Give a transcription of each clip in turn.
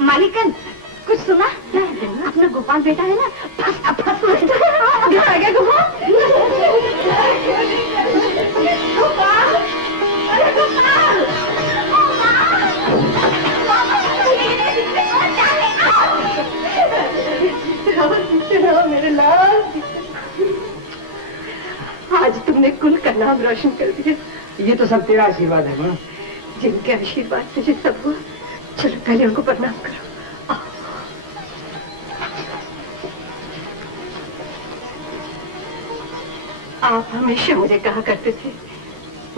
मालिकन कुछ सुना? अपना गोपाल बेटा है ना, फंस गया गोपाल। मेरे लाल, आज तुमने कुल का नाम रोशन कर दिया। ये तो सब तेरा आशीर्वाद है माँ। जिनके आशीर्वाद से जो सब हुआ, चलो पहले उनको प्रणाम करो। आप हमेशा मुझे कहा करते थे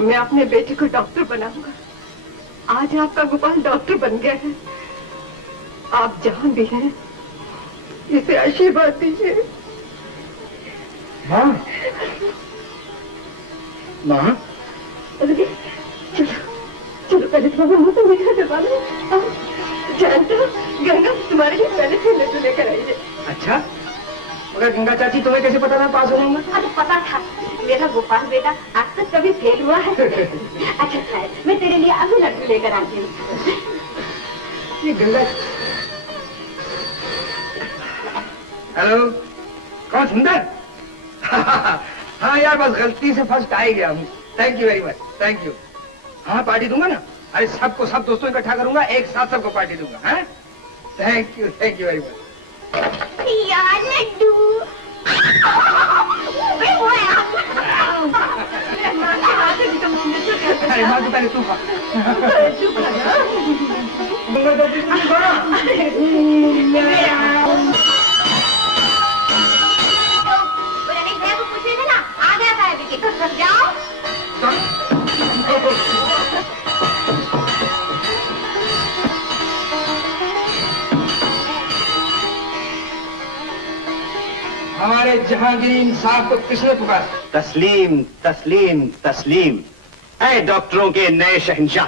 मैं अपने बेटे को डॉक्टर बनाऊंगा। आज आपका गोपाल डॉक्टर बन गया है। आप जहां भी हैं इसे आशीर्वाद दीजिए। माँ, माँ, चलो चलो पहले तुम्हारा मुंह तो मीठा करवा लो। जानते हो गंगा तुम्हारे लिए पहले से लड्डू लेकर आई है। अच्छा, मगर गंगा चाची तुम्हें कैसे पता था पास हो जाऊंगा? अरे पता था, मेरा गोपाल बेटा आज तक कभी फेल हुआ है। अच्छा है, मैं तेरे लिए अभी लड्डू लेकर आती हूँ। ये गंगा। हेलो, कौन सुंदर? हाँ यार, बस गलती से फर्स्ट आ ही गया हूँ। Thank you very much, thank you. हाँ पार्टी दूंगा ना। अरे सबको, सब दोस्तों इकट्ठा करूंगा, एक साथ सबको पार्टी दूंगा। हाँ, थैंक यू वेरी मच। यार लड्डू अरे माँ तो पहले तू खा। पूछे ना आ गया था अभी के जाओ। हमारे जहांगीर साहब को किसने पुकारा? तस्लीम तस्लीम तस्लीम। ऐ डॉक्टरों के नए शहंशाह,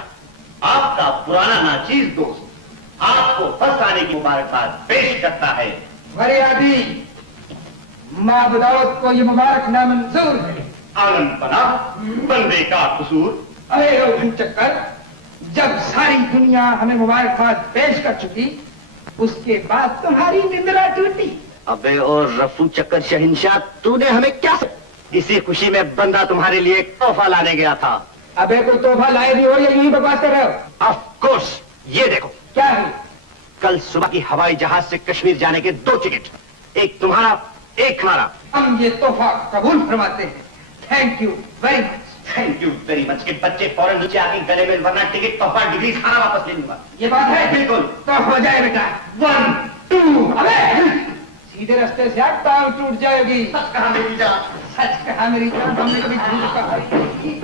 आपका पुराना नाचीज दोस्त आपको फर्स्ट आने की मुबारकबाद पेश करता है। मर्यादी, माँ बदावत को ये मुबारक नामंजूर है। आनंद बना बंदे का कसूर। अरे रोहन चक्कर, जब सारी दुनिया हमें मुबारकबाद पेश कर चुकी, उसके बाद तुम्हारी निंद्रा टूटी। अबे और रफू चक्कर शहंशाह, तूने हमें क्या, इसी खुशी में बंदा तुम्हारे लिए एक तोहफा लाने गया था। अबे कोई तोहफा लाए भी हो या यूं ही बकवास कर रहे हो? ऑफ कोर्स, ये देखो। क्या है? कल सुबह की हवाई जहाज से कश्मीर जाने के 2 टिकट, एक तुम्हारा एक हमारा। हम ये तोहफा कबूल फरमाते हैं। Thank you very much. Thank you very much के बच्चे फौरन नीचे आके गले में, वरना टिकट तोहफा डिग्री खाना वापस ले लूंगा। ये बात है? बिल्कुल। तो हो जाए बेटा। 1 2। अबे सीधे रास्ते से आप टांग टूट जाएगी। सच कहा मेरी जान। सच कहा मेरी जान, हमने कभी झूठ कहा नहीं।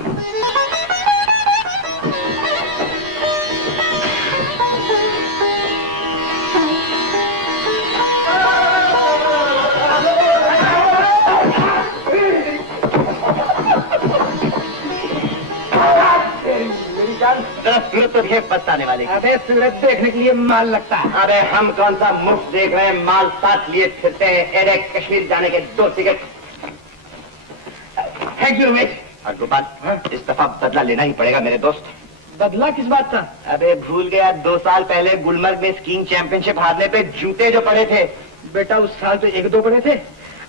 सूरत तो है बताने वाले। अबे सूरत देखने के लिए माल लगता है। अरे हम कौन सा मुफ्त देख रहे हैं, माल साथ लिए फिरते हैं। एरे कश्मीर जाने के 2 टिकट। Thank you Ramesh. और गोपाल, इस दफा बदला लेना ही पड़ेगा मेरे दोस्त। बदला किस बात का? अबे भूल गया, 2 साल पहले गुलमर्ग में स्कीइंग चैंपियनशिप हारने पे जूते जो पड़े थे। बेटा उस साल तो 1-2 पड़े थे।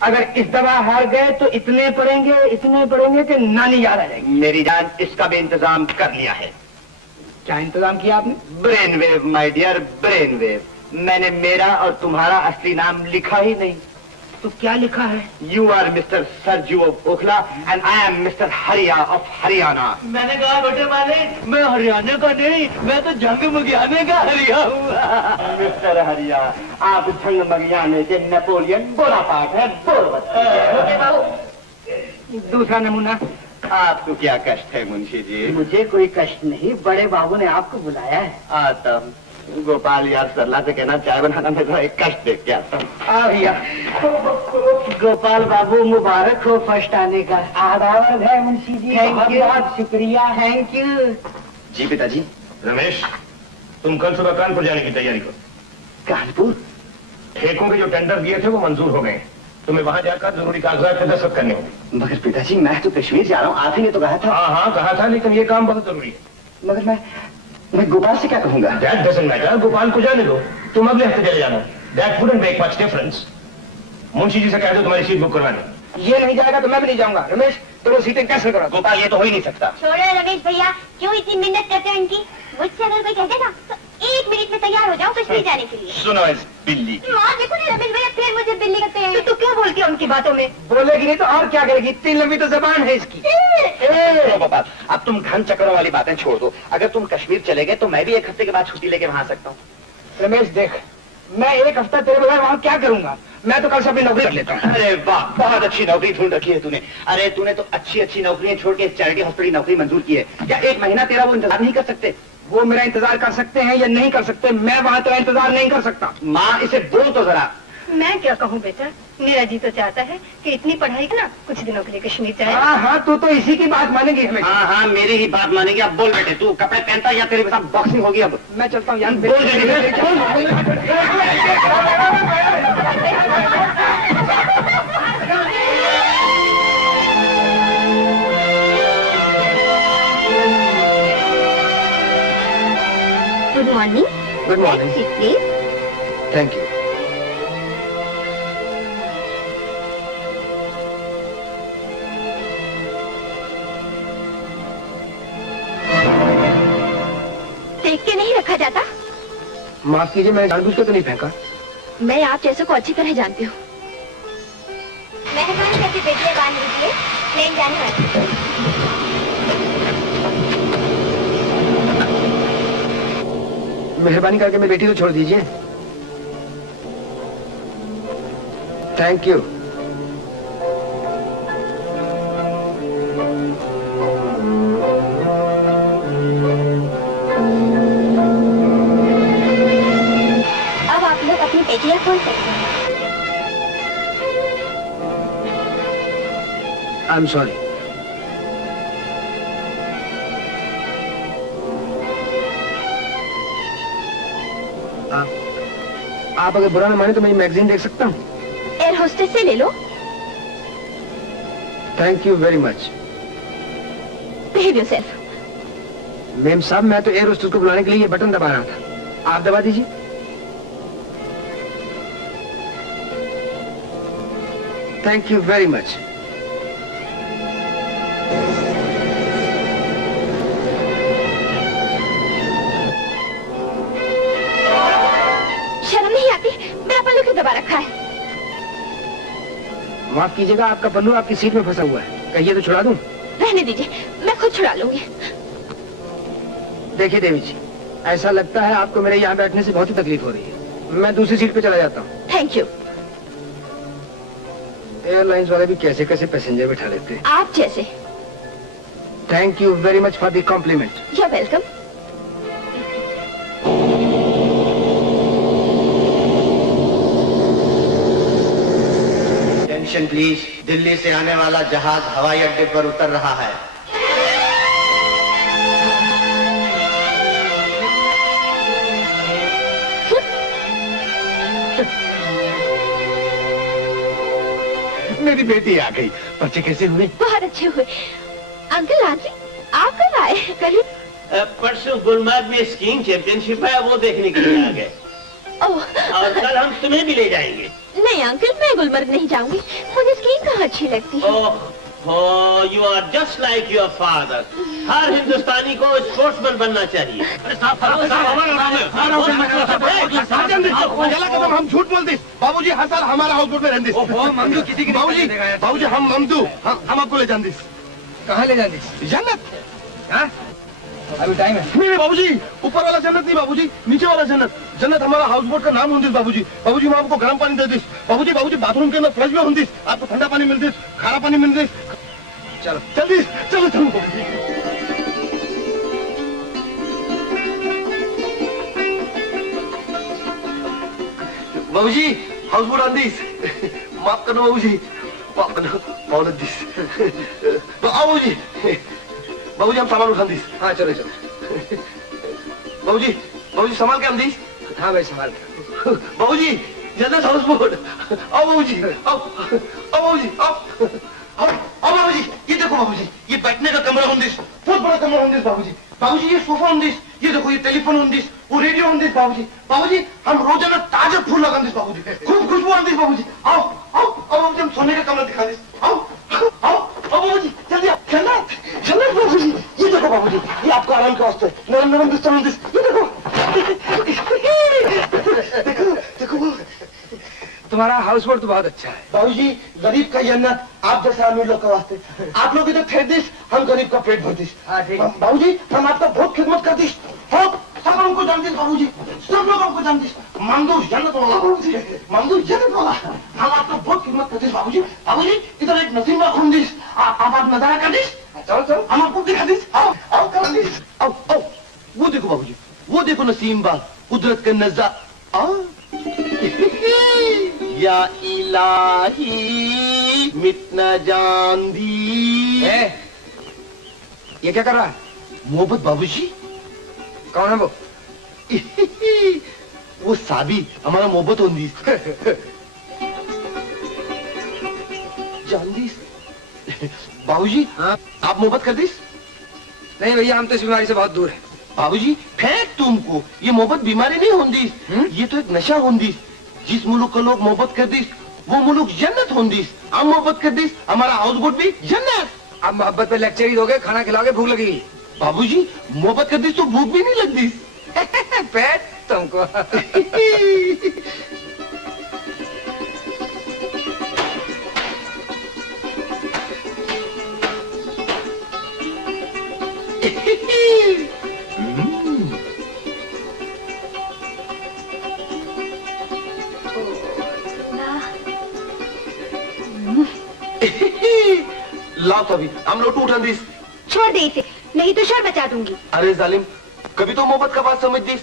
अगर इस दफा हार गए तो इतने पड़ेंगे कि नानी याद आ जाएगी। मेरी जान, इसका भी इंतजाम कर लिया है। क्या इंतजाम किया आपने? Brain wave my dear, brain wave. मैंने मेरा और तुम्हारा असली नाम लिखा ही नहीं। तो क्या लिखा है? You are mister Sarju of Okhla and I am mister Hariya of Haryana. मैंने कहा बेटे मालिक, मैं हरियाणा का नहीं, मैं तो जंग मगियाने का हरिया हुआ। मिस्टर हरिया, आप जंग मगियाने के नेपोलियन बोनापार्ट है, दूसरा नमूना। आपको क्या कष्ट है मुंशी जी? मुझे कोई कष्ट नहीं, बड़े बाबू ने आपको बुलाया है। आता हूँ। गोपाल यार, सरला से कहना चाय बनाना मेरा एक कष्ट देख के आता हूँ। आ भैया। गोपाल बाबू मुबारक हो फर्स्ट आने का। आभार है मुंशी जी, Thank you. बहुत शुक्रिया। Thank you. जी पिताजी। रमेश, तुम कल सुबह कानपुर जाने की तैयारी करो। कानपुर? ठेकों के जो टेंडर दिए थे वो मंजूर हो गए। तुम्हें वहां जाकर जरूरी कागजात पे दस्तखत करने होंगे। मगर पिताजी, मैं तो कश्मीर जा रहा हूँ, आप ही ने तो कहा था। हाँ हाँ कहा था, लेकिन ये काम बहुत जरूरी है। मगर मैं गोपाल से क्या कहूंगा? दैट डजंट मैटर, गोपाल को जाने दो। तुम अगले हफ्ते चले जाना। That wouldn't make much difference. Munshi ji से कह दो तुम्हारी सीट बुक करवाने। ये नहीं जाएगा तो मैं भी नहीं जाऊंगा। रमेश, दोनों सीटें कैंसिल करो। गोपाल, ये तो हो ही नहीं सकता। छोड़ो रमेश भैया, क्यों इतनी मिन्नत करते हो इनकी? मुझसे अगर कोई कहते ना तो 1 मिनट में तैयार हो जाओ कश्मीर जाने के लिए। सुनो इस बिल्ली। हाँ देखो ना रमेश भैया, फिर मुझे बिल्ली करते हैं। तो क्यों बोलती है उनकी बातों में? बोलेगी नहीं तो और क्या करेगी? इतनी लंबी तो जबान है इसकी। सुनो गोपाल, अब तुम घन चक्करों वाली बातें छोड़ दो। अगर तुम कश्मीर चले गए तो मैं भी 1 हफ्ते के बाद छुट्टी लेके वहां आ सकता हूँ। रमेश देख, मैं 1 हफ्ता तेरे बगैर वहां क्या करूंगा? मैं तो कल से अपनी नौकरी कर लेता हूँ। अरे वाह, बहुत अच्छी नौकरी ढूंढ रखी है तूने। अरे तूने तो अच्छी नौकरियां छोड़ के चैरिटी हॉस्पिटल की नौकरी मंजूर की है। क्या 1 महीना तेरा वो इंतजार नहीं कर सकते? वो मेरा इंतजार कर सकते हैं या नहीं कर सकते, मैं वहां तेरा इंतजार नहीं कर सकता। माँ, इसे बोल तो जरा। मैं क्या कहूँ बेटा, मेरा जी तो चाहता है कि इतनी पढ़ाई ना कुछ दिनों के लिए कश्मीर जाए। हाँ हाँ, तू तो इसी की बात मानेगी हमें। हाँ हाँ, मेरी ही बात मानेगी। अब बोल बेटे, तू कपड़े पहनता या तेरे साथ बॉक्सिंग होगी? अब मैं चलता हूँ यार। बोल good morning. Good morning. Please. Thank you. देख के नहीं रखा जाता? माफ कीजिए, मैंने जानबूझ के तो नहीं फेंका। मैं आप जैसे को अच्छी तरह जानती हूँ। मेहरबानी करके बेटियां बांध लीजिए, प्लेन जाने वाली। मेहरबानी करके मेरी बेटी को छोड़ दीजिए। Thank you. अब आप लोग अपनी बेटियां खोल सकते हैं। I am sorry. आप अगर बुरा ना माने तो मैं मैगजीन देख सकता हूँ? एयर होस्टेस से ले लो। Thank you very much. Behave yourself. Ma'am साहब, मैं तो एयर होस्टेस को बुलाने के लिए ये बटन दबा रहा था, आप दबा दीजिए। Thank you very much. शर्म नहीं आती? मेरा पल्लू क्यों दबा रखा है? माफ कीजिएगा, आपका पल्लू आपकी सीट में फंसा हुआ है, कहिए तो छुड़ा दूं? रहने दीजिए, मैं खुद छुड़ा लूंगी। देखिए देवी जी, ऐसा लगता है आपको मेरे यहाँ बैठने से बहुत ही तकलीफ हो रही है, मैं दूसरी सीट पे चला जाता हूँ। Thank you. एयरलाइंस वाले भी कैसे कैसे पैसेंजर बिठा लेते हैं। आप जैसे। Thank you very much for the compliment. You are welcome. Tension please, Delhi से आने वाला जहाज हवाई अड्डे पर उतर रहा है। मेरी बेटी आ गई। पर्चे कैसे हुए? बहुत अच्छे हुए। अंकल आंटी, आप कब आए? कहीं परसों गुलमर्ग में स्कीइंग चैंपियनशिप है, वो देखने के लिए आ गए। और कल हम तुम्हें भी ले जाएंगे। नहीं अंकल, मैं गुलमर्ग नहीं जाऊंगी, मुझे स्कीइंग कहाँ अच्छी लगती है। Oh, you are just like your father. हर हिंदुस्तानी को स्पोर्ट्समैन बनना चाहिए। हम झूठ बोलते बाबूजी, हर साल हमारा हाउस बोट में रहते। ममदू किसी की बाबूजी, बाबूजी हम ममदू, हम आपको ले जाते। कहाँ ले जाते? जन्नत। हाँ? अभी टाइम है। नहीं बाबूजी, ऊपर वाला जन्नत नहीं बाबूजी, नीचे वाला जन्नत। जन्नत हमारा हाउस बोट का नाम होंदिस बाबूजी। बाबूजी, मैं आपको गर्म पानी दे दिस। बाबूजी, बाबूजी बाथरूम के अंदर फ्लश भी होंदिस, आपको ठंडा पानी मिलती, खारा पानी मिलती। चलो जल्दी चलो चलो बाबूजी। बाबूजी, हाउस बोट आंदिस। माफ करना बाबूजी, माफ करना। पाउल दिस। बाबूजी, बाबूजी हम सामान उठान दिस। हाँ चलो चलो। बाबूजी, बाबूजी संभाल के हम दिस। हाँ भाई संभाल। बाबूजी, जन्नत हाउस बोट। आओ बाबूजी, आओ बाबूजी, आओ बाबूजी। ये देखो बाबूजी, ये बैठने का कमरा होंदिस, बहुत बड़ा कमरा होंदिस बाबूजी। बाबूजी, ये सोफा होंदिस, ये देखो ये टेलीफोन होंदिस, वो रेडियो होंदिस बाबूजी। बाबूजी, हम रोजाना ताजा फूल लगांदिस बाबूजी, खूब खुशबू आंदिस बाबूजी। आओ आओ आओ बाबूजी, हम सोने का कमरा दिखा दिस। आओ आओ आओ बाबूजी, जल्दी आओ। जन्नत जन्नत बाबूजी, ये देखो बाबूजी, ये आपका आराम का वास्ते नरम नरम बिस्तर होंदिस, ये देखो। देखो देखो, तुम्हारा हाउस बोट तो बहुत अच्छा है। बाबूजी, गरीब का जन्नत आप जैसे अमीर लोग का वास्ते। आप लोग इधर ठहर दिस, हम गरीब का पेट भर दिस। हाँ ठीक है। बाबूजी, हम आपका बहुत खिदमत कर दिस, सब हमको जानते बाबूजी, सब लोग हमको जानते। ममदू जन्नत वाला बाबूजी, ममदू जन्नत वाला, हम आपका बहुत खिदमत कर दिस बाबूजी। बाबूजी, इधर एक नसीम बाग घूम दिस, आप नजारा कर दिस। चलो चलो, हम आपको दिखा दिस। आओ आओ कर दिस, आओ आओ। वो देखो बाबूजी, वो देखो नसीम बाग, कुदरत का नजारा। या इलाही मिटना जान दी। ये क्या कर रहा है? मोहब्बत बाबूजी। कौन है वो? वो साबी, हमारा मोहब्बत होंदी। जान दी बाबूजी। हाँ? आप मोहब्बत कर दिस? नहीं भैया, हम तो इस बीमारी से बहुत दूर हैं। बाबूजी, फेंक तुमको, ये मोहब्बत बीमारी नहीं होंदी, ये तो एक नशा होंदी। जिस मुल्क के लोग मोहब्बत कर दिस, वो मुल्क जन्नत होंदिस। हम मोहब्बत कर दिस, हमारा हाउस बोट भी जन्नत। अब मोहब्बत पे लेक्चर ही दोगे, खाना खिलाओगे, भूख लगेगी। बाबूजी, मोहब्बत कर दिस तो भूख भी नहीं लगती। पेट तुमको। लाओ तभी, हम लोग उठा दिस। छोड़ दे इसे, नहीं तो शोर मचा दूंगी। अरे जालिम, कभी तो मोहब्बत का बात समझ दिस।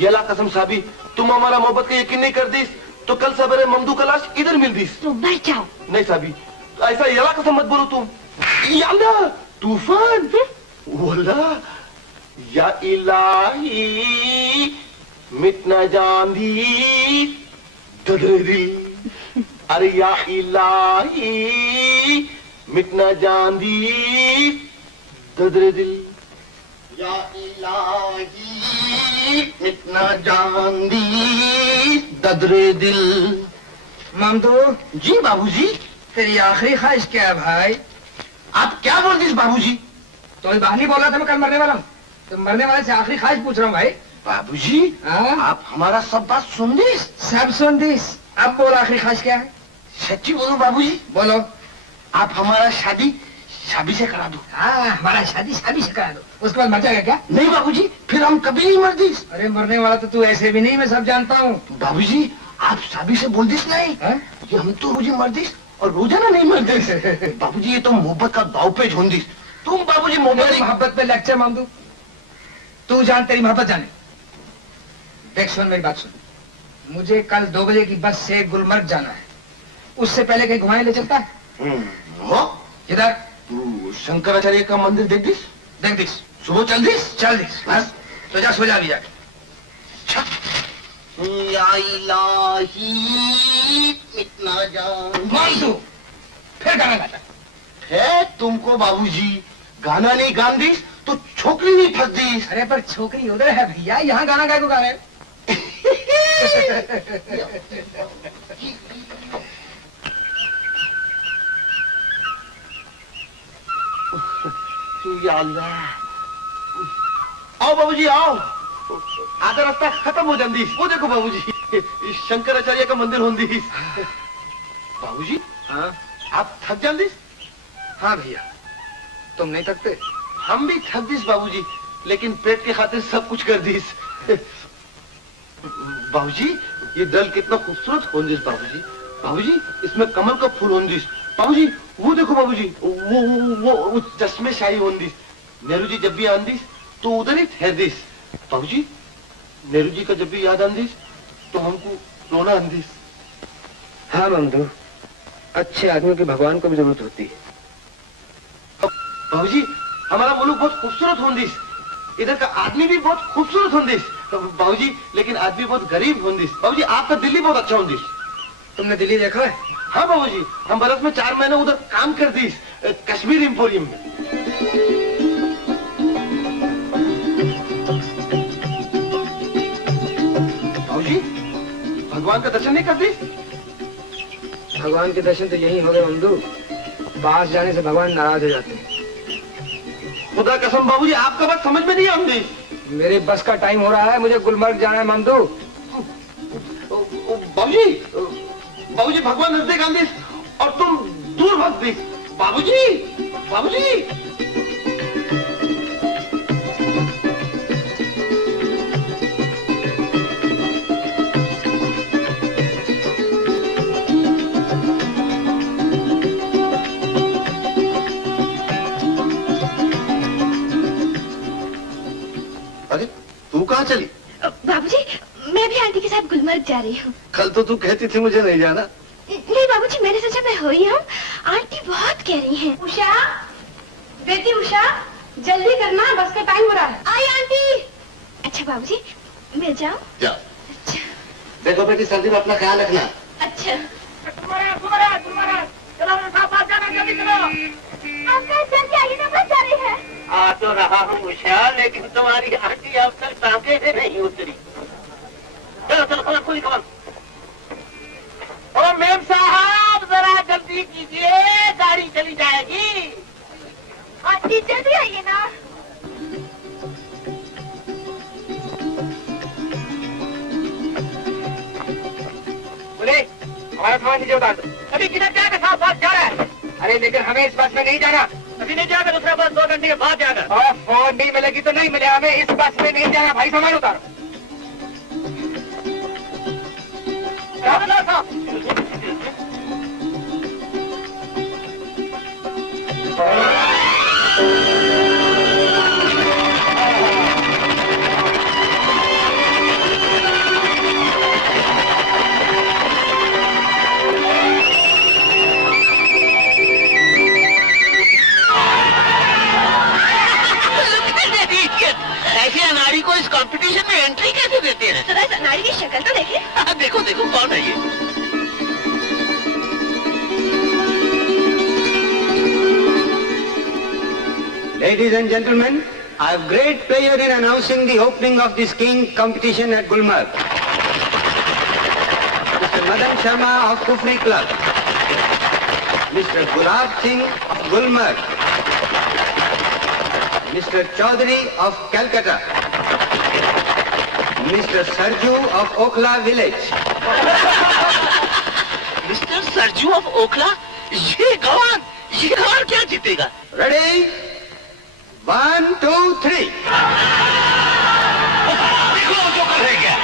ये ला कसम साबी, तुम हमारा मोहब्बत का यकीन नहीं कर दिस तो कल सवेरे ममदू का लाश इधर मिल दिस। तो मर जाओ। नहीं साबी, ऐसा यला कसम मत बोलो तुम। या अल्लाह, तूफान। वल्ला, या इलाही मिट न जांदी ददरे दिल, अरे या इलाही मिट न जांदी ददरे दिल, या इलाही मिट न जांदी ददरे दिल। मामदू जी बाबूजी। तेरी आखिरी ख्वाहिश क्या है भाई? आप क्या बोल रहे बाबूजी? तुम्हें बाहर नहीं बोला था मैं कल मरने वाला हूँ, तो मरने वाले से आखिरी ख्वाहिश पूछ रहा हूँ भाई। बाबूजी हाँ? आप हमारा सब बात सुन दी? सब सुन दी। अब बोल आखिरी ख्वाहिश क्या है? सच्ची बोलो बाबूजी। बोलो। आप हमारा शादी से करा दो। हाँ, हमारा शादी से करा दो, उसके बाद मर जाएगा क्या? नहीं बाबूजी, फिर हम कभी नहीं मरती। अरे मरने वाला तो तू ऐसे भी नहीं, मैं सब जानता हूँ। बाबूजी आप शादी से बोल दिस नहीं है? कि हम तो रोजे मर दिस और रोजाना नहीं मर दिस। बाबूजी ये तो मोहब्बत का दाव पेच हो दिस। तुम बाबूजी मोहब्बत पे लेक्चर मांगू? तू जान, तेरी मोहब्बत जाने। देख सुन मेरी बात सुन, मुझे कल 2 बजे की बस से गुलमर्ग जाना है, उससे पहले कहीं घुमाने ले चलता है? किधर? शंकराचार्य का मंदिर देख दिस? देख दिस। सुबह चल दिस? चल दिस। बस तो जा, सो जा भी जाके। या इलाही मिटना जान। मानसू फिर गाना गाता है तुमको बाबूजी। गाना नहीं गान दिस तो छोकरी नहीं फंस दिस। अरे पर छोकरी उधर है भैया, यहाँ गाना गाय को गा रहे हैं। या अल्लाह। आओ बाबूजी आओ, आधा रास्ता खत्म हो जाती। वो देखो बाबूजी शंकराचार्य का मंदिर होंदी। बाबूजी हाँ आप थक जाती? हाँ भैया, तुम नहीं थकते? हम भी थक दिस बाबूजी, लेकिन पेट के खातिर सब कुछ कर दिस। बाबूजी ये दल कितना खूबसूरत होंदिस बाबूजी। बाबूजी इसमें कमल का फूल होंदिस। बाबूजी वो देखो बाबूजी, वो चश्मे शाही होंदिस। नेहरू जी जब भी आंदिस तो उधर ही ठहरदिस। बाबूजी नेहरू जी का जब भी याद आंदिस तो हमको रोना आंदिस। हाँ ममदू, अच्छे आदमी की भगवान को भी जरूरत होती है। बाबूजी हमारा मुल्क बहुत खूबसूरत होंदिस, इधर का आदमी भी बहुत खूबसूरत होंदिस बाबूजी, लेकिन आदमी बहुत गरीब होंदिस। बाबूजी आपका दिल्ली बहुत अच्छा होंदिस। तुमने दिल्ली देखा है? हाँ बाबूजी, हम बरस में 4 महीने उधर काम कर दिस, कश्मीर इंपोरियम में। बाबूजी भगवान का दर्शन नहीं कर दिस? भगवान के दर्शन तो यही हो गए ममदू, पास जाने से भगवान नाराज हो जाते हैं। खुदा कसम बाबूजी आपका बात समझ में नहीं आती। मेरे बस का टाइम हो रहा है, मुझे गुलमर्ग जाना है ममदू। बाबूजी बाबूजी भगवान नजदीक आंदिस और तुम दूर भाग दिस। बाबूजी बाबूजी अरे तू कहाँ चली? बाबूजी मैं भी आंटी के साथ गुलमर्ग जा रही हूँ। कल तो तू कहती थी मुझे नहीं जाना। नहीं बाबूजी, मैंने सोचा मैं हो ही हूँ, आंटी बहुत कह रही हैं। उषा, बेटी उषा, जल्दी करना, बस का टाइम हो रहा है। आई आंटी। अच्छा बाबूजी मैं जाऊँ? जाओ। अच्छा देखो बेटी सर्दी में अपना ख्याल रखना। अच्छा। आ तो रहा हूँ उषा, लेकिन तुम्हारी आंटी अब तक टांगे से नहीं उतरी। चलो चलो खोलो, खुली कमल। ओ मेम साहब जरा जल्दी कीजिए, गाड़ी चली जाएगी। आंटी जल्दी आइए ना। बोले हमारा सामान नीचे उतार दो। अभी किधर जाएगा? साहब बस जा रहा है। अरे लेकिन हमें इस बस में नहीं जाना। अभी नहीं जाएगा, दूसरा बस 2 घंटे के बाद जाएगा। और फोन नहीं मिलेगी तो नहीं मिले, हमें इस बस में नहीं जाना। भाई सामान उतारो। ऐसी अनाड़ी को इस कंपटीशन में एंट्री कैसे देते हैं? जरा इस अनाड़ी की शक्ल तो देखिए। देखो देखो कौन है ये? Ladies and gentlemen, I have great pleasure in announcing the opening of the skiing competition at Gulmarg. Mr. Madan Sharma of Kufri Club, Mr. Gulab Singh of Gulmarg, Mr. Chaudhary of Calcutta, Mr. Sarju of Okhla village. Mister Sarju of Okhla, ये गवान क्या जीतेगा? Ready? 1, 2, 3. देखो जो करेगा।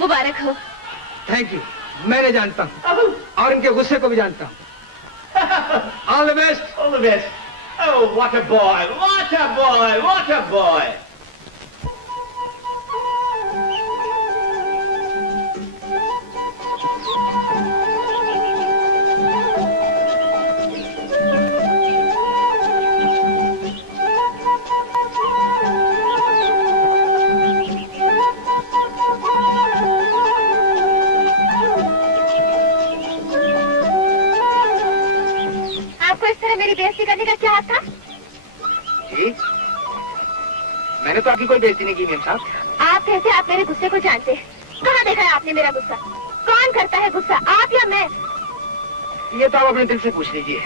मुबारक हो। Thank you. मैंने जानता हूँ और इनके गुस्से को भी जानता हूँ। All the best. All the best. Oh, what a boy! What a boy! What a boy! आपको इस तरह मेरी बेइज्जती करने का क्या हक था? जी, मैंने तो आपकी कोई बेइज्जती नहीं की मेम साहब। आप कैसे आप मेरे गुस्से को जानते हैं? कहाँ देखा है आपने मेरा गुस्सा? कौन करता है गुस्सा, आप या मैं? ये तो आप अपने दिल से पूछ लीजिए।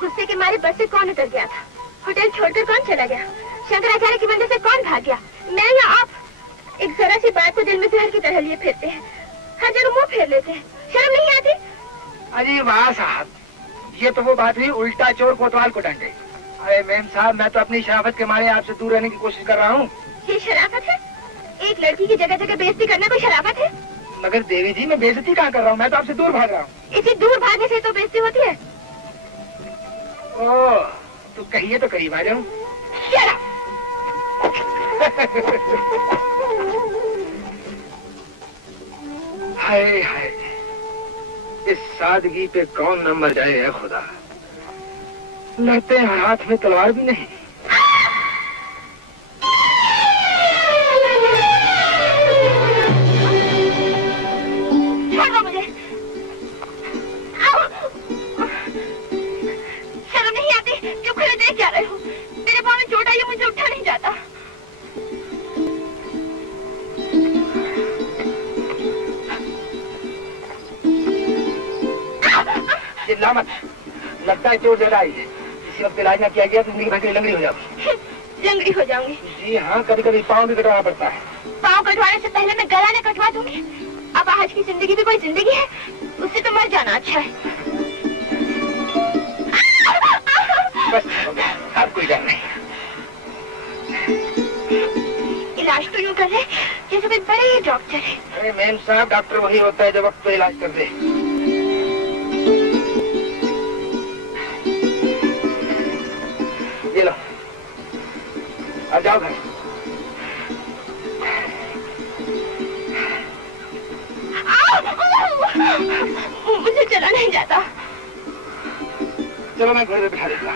गुस्से के मारे बस से कौन उतर गया था? होटल छोड़कर कौन चला गया? शंकराचार्य की मंदिर से कौन भाग गया? मैं या आप? एक जरा सी बात को दिल में जहर की तरह लिए फिरते हैं, हर जगह मुंह फेर लेते हैं, शर्म नहीं आती? अरे वाह साहब, ये तो वो बात हुई उल्टा चोर कोतवाल को डंडे। अरे मैम साहब, मैं तो अपनी शराफत के मारे आपसे दूर रहने की कोशिश कर रहा हूँ। ये शराफत है? एक लड़की की जगह जगह बेइज्जती करना कोई शराफत है? मगर देवी जी, मैं बेइज्जती कहाँ कर रहा हूँ? मैं तो आपसे दूर भाग रहा हूँ। इसी दूर भागने से तो बेइज्जती होती है। ओह, तो कहिए तो करीब आ जाऊँ। हाय हाय, इस सादगी पे कौन न मर जाए है खुदा। लगते हैं हाथ में तलवार भी नहीं। छोड़ो मुझे। शर्म नहीं आती? चुप खड़े देख क्या रहे हो? मेरे पाँव में चोट आई है, मुझे उठा नहीं जाता। चिल्ला मत, लगता है चोट ज्यादा आई है। इसी वक्त इलाज न किया गया तो जिंदगी भर के लिए लंगड़ी हो जाओगी। लंगड़ी हो जाऊंगी? जी हाँ, कभी कभी पाँव भी कटवाना पड़ता है। पाँव कटवाने से पहले मैं गला न कटवा दूंगी। अब आज की जिंदगी भी कोई जिंदगी है? उससे तो मर जाना अच्छा है। बस हो गया, अब कोई डर नहीं। इलाज तो यूं कर रहे जैसे कोई बड़े डॉक्टर है। अरे मेम साहब, डॉक्टर वही होता है जो वक्त पे इलाज कर दे। ये लो, अब जाओ घर। मुझे चला नहीं जाता। चलो मैं घर में बिठा देता।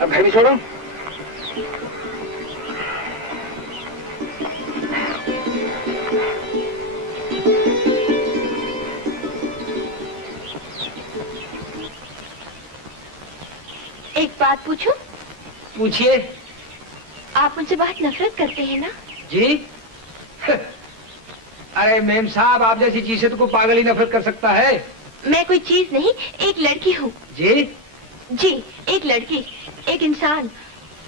अब घर भी छोड़ो। एक बात पूछूं? पूछिए। आप मुझसे बहुत नफरत करते हैं ना? जी? अरे मेम साहब, आप जैसी चीज से तो कोई पागल ही नफरत कर सकता है। मैं कोई चीज नहीं, एक लड़की हूँ। जी? जी, एक लड़की, एक इंसान।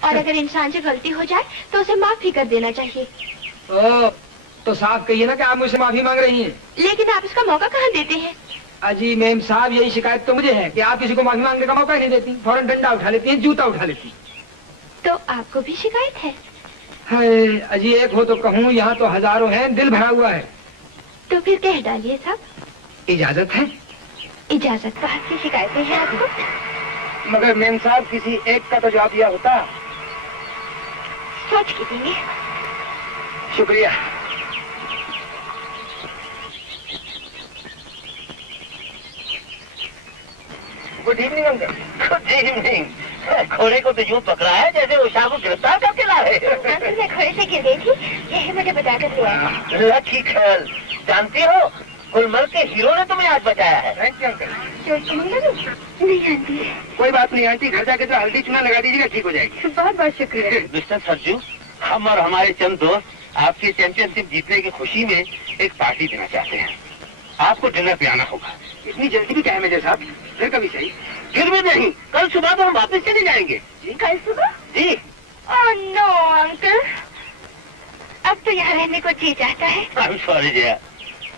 और अगर इंसान से गलती हो जाए तो उसे माफी कर देना चाहिए। तो साफ कहिए ना कि आप मुझसे माफी मांग रही हैं। लेकिन आप इसका मौका कहाँ देते हैं? अजी मेम साहब, यही शिकायत तो मुझे है कि आप किसी को माफी मांगने का मौका ही नहीं देती। फौरन डंडा उठा लेती हैं, जूता उठा लेती। तो आपको भी शिकायत है? हाय अजी, एक हो तो कहूँ, यहाँ तो हजारों हैं, दिल भरा हुआ है। तो फिर कह डालिए साहब। इजाजत है? इजाजत। बात की शिकायतें हैं आपको? मगर मेम साहब, किसी एक का तो जवाब दिया होता। सोच के देंगे। शुक्रिया। Good evening uncle. Good evening. घोड़े को तो यूं पकड़ा है जैसे उषा को गिरफ्तार करके ला रहे। अंकल, मैं घोड़े से गिर गई थी, यही मुझे बताकर ले आया। लकी गर्ल, जानती हो गुलमर्ग के हीरो ने तुम्हें आज बचाया है। Thank you uncle. चोट तो नहीं आती? कोई बात नहीं आंटी, घर जाके तो हल्दी चूना लगा दीजिएगा, ठीक हो जाएगी। बहुत बहुत शुक्रिया। मिस्टर सरजू, हम और हमारे चंद दोस्त आपकी चैंपियनशिप जीतने की खुशी में एक पार्टी देना चाहते हैं। आपको डिनर पे आना होगा। इतनी जल्दी भी क्या है मेजर साहब? फिर कभी सही। फिर भी नहीं, कल सुबह तो हम वापस चले जाएंगे। कल सुबह? जी। ओह नो अंकल, अब तो यहाँ रहने को जी चाहता है। I am sorry Jaya,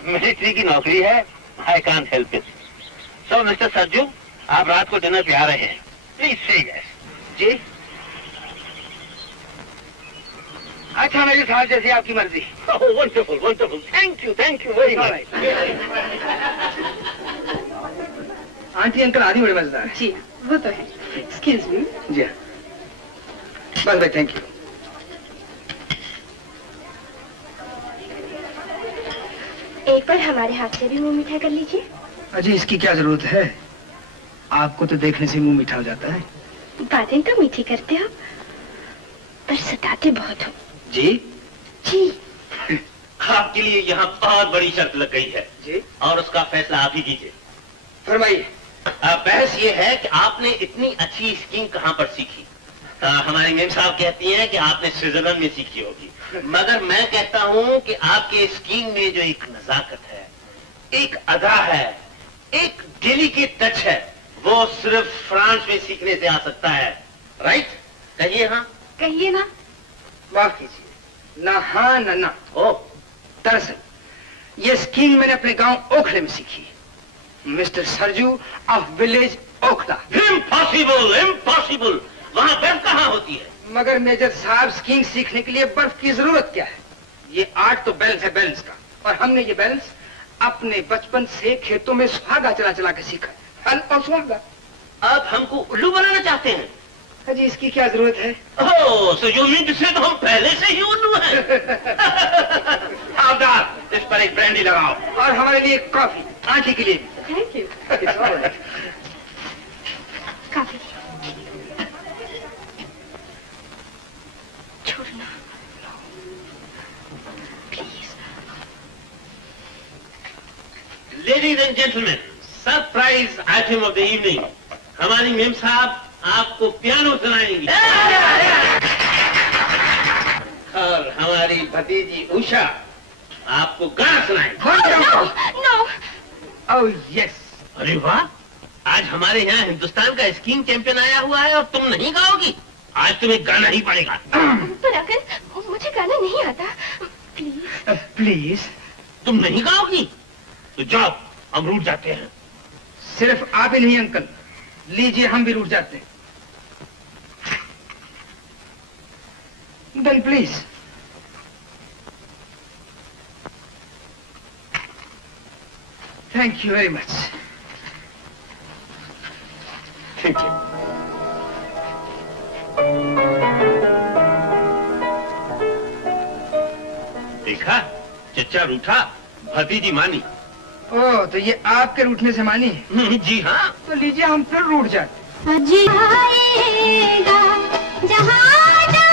military की नौकरी है, I can't help it. So mister Sarju, आप रात को डिनर पे आ रहे हैं, प्लीज से यस। जी? अच्छा मेरे साहब, जैसी आपकी मर्जी। Wonderful wonderful, thank you very much. Aunty uncle आदि बड़े मजेदार है। जी वो तो है। Excuse me. जी हाँ, बस भाई, थैंक यू। एक बार हमारे हाथ से भी मुंह मीठा कर लीजिए। अजी इसकी क्या जरूरत है? आपको तो देखने से मुंह मीठा हो जाता है। बातें तो मीठी करते हो, पर सताते बहुत हो। जी? जी। आपके लिए यहाँ बहुत बड़ी शर्त लग गई है जी? और उसका फैसला आप ही कीजिए। फरमाइए। बहस ये है कि आपने इतनी अच्छी स्कीइंग कहाँ पर सीखी। हमारी मेम साहब कहती हैं कि आपने स्विट्जरलैंड में सीखी होगी, मगर मैं कहता हूँ कि आपके स्कीइंग में जो एक नजाकत है, एक अदा है, एक डेलिकेट टच है, वो सिर्फ फ्रांस में सीखने से आ सकता है। राइट? कहिए हाँ। कहिए ना। माफ कीजिए, ना हाँ ना ना। ओ, दरअसल ये स्कीइंग मैंने अपने गांव ओखले में सीखी। Mister Sarju of village Okhla. Impossible, impossible. वहाँ बर्फ कहाँ होती है? मगर मेजर साहब, स्कीइंग सीखने के लिए बर्फ की जरूरत क्या है? ये आर्ट तो बैलेंस है, बैलेंस का। और हमने ये बैलेंस अपने बचपन से खेतों में सुहागा चला चला के सीखा। अल्लाह। आप हमको उल्लू बनाना चाहते हैं? जी इसकी क्या जरूरत है? ओह, सो यू मीन टू से तो हम पहले से ही उल्लू हैं। इस पर एक ब्रांडी लगाओ। और हमारे लिए कॉफी, आंटी के लिए भी। Thank you. काफी छोड़ना please. Ladies and gentleman, surprise item of the evening, हमारी मेम साहब आपको पियानो सुनाएंगी और हमारी भतीजी उषा आपको गाना सुनाएंगी। नो। Oh yes. अरे वाह, आज हमारे यहाँ हिंदुस्तान का स्कीइंग चैंपियन आया हुआ है और तुम नहीं गाओगी? आज तुम्हें गाना ही पड़ेगा। पर अंकल, मुझे गाना नहीं आता। प्लीज। प्लीज। तुम नहीं गाओगी तो जाओ, हम रूठ जाते हैं। सिर्फ आप ही नहीं अंकल, लीजिए हम भी रूठ जाते हैं। Then please. Thank you very much. Thank you. देखा, चचा रूठा, भतीजी मानी। ओह, तो ये आपके रूठने से मानी? जी हाँ। तो लीजिए हम फिर रूठ जाते। जी आएगा जहाँ जाएगा।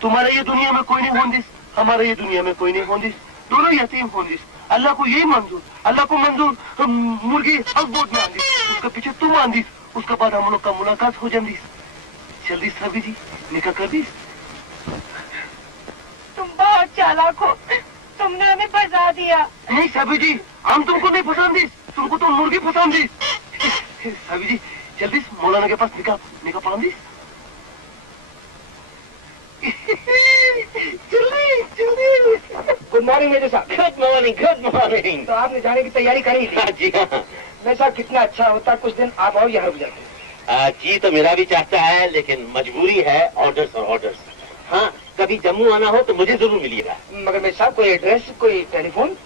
तुम्हारे ये दुनिया में कोई नहीं होंदिस, हमारे ये दुनिया में कोई नहीं होंदिस, दोनों यतीम होंदिस। अल्लाह को यही मंजूर, अल्लाह को मंजूर मुर्गी अकबोट में आंदिस, उसके पीछे तुम आंदिस, उसके बाद हम लोग का मुलाकात हो जांदिस। जल्दी सभी जी निकाह कर दिस। तुम बहुत चालाक हो, तुमने हमें फंसा दिया। नहीं सभी जी, हम तुमको नहीं फंसांदिस, तुमको तो मुर्गी फंसांदिस। सभी जी जल्दी मौलाना के पास निकाह पढ़ांदिस। गुड मॉर्निंग मेजर साहब। Good morning, good morning. तो आपने जाने की तैयारी करी थी? जी हाँ। मैं साहब कितना अच्छा होता कुछ दिन आप और यहाँ रुक जाते। जी तो मेरा भी चाहता है, लेकिन मजबूरी है, ऑर्डर्स और ऑर्डर्स। हाँ, कभी जम्मू आना हो तो मुझे जरूर मिलिएगा। मगर मेरे साहब कोई एड्रेस, कोई टेलीफोन?